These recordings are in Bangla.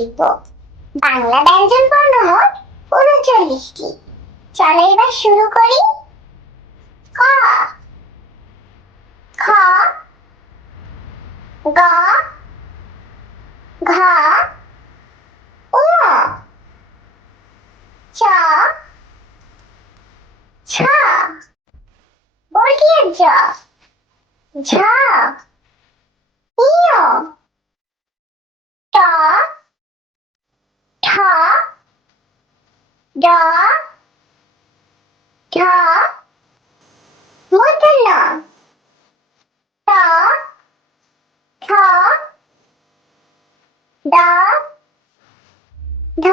শিখব বাংলা ব্যঞ্জন বর্ণ মোট ৩৯টি। চলো এবার শুরু করি। ক, খ, গ, ঘ, ঙ, চ, ছ, বর্গীয় জ, ঝ, ঞ, ট, ঠ, ড, ঢ, মূর্ধন্য ট, ঠ, ড, ঢ,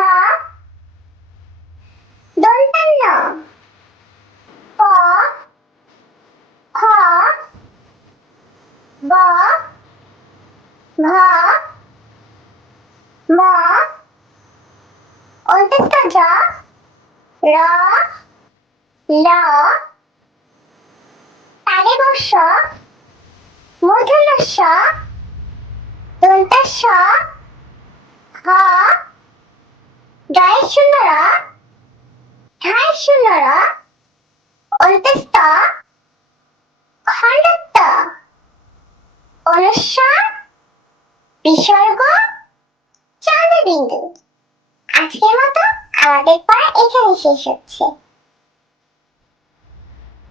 দন্তান্ন প, খ, গ, ঘ, ম, অন্তস্থ জ, র, ল, তালব্য শ, মূর্ধন্য ষ, দন্ত্য স, হ, ডয় শূন্য র, ঢায় শূন্য র, অন্তস্থ খণ্ডত্ব অনুস্বার বিসর্গ চন্দ্রবিন্দু। আজকের মতো আমাদের পড়া এখানে শেষ হচ্ছে।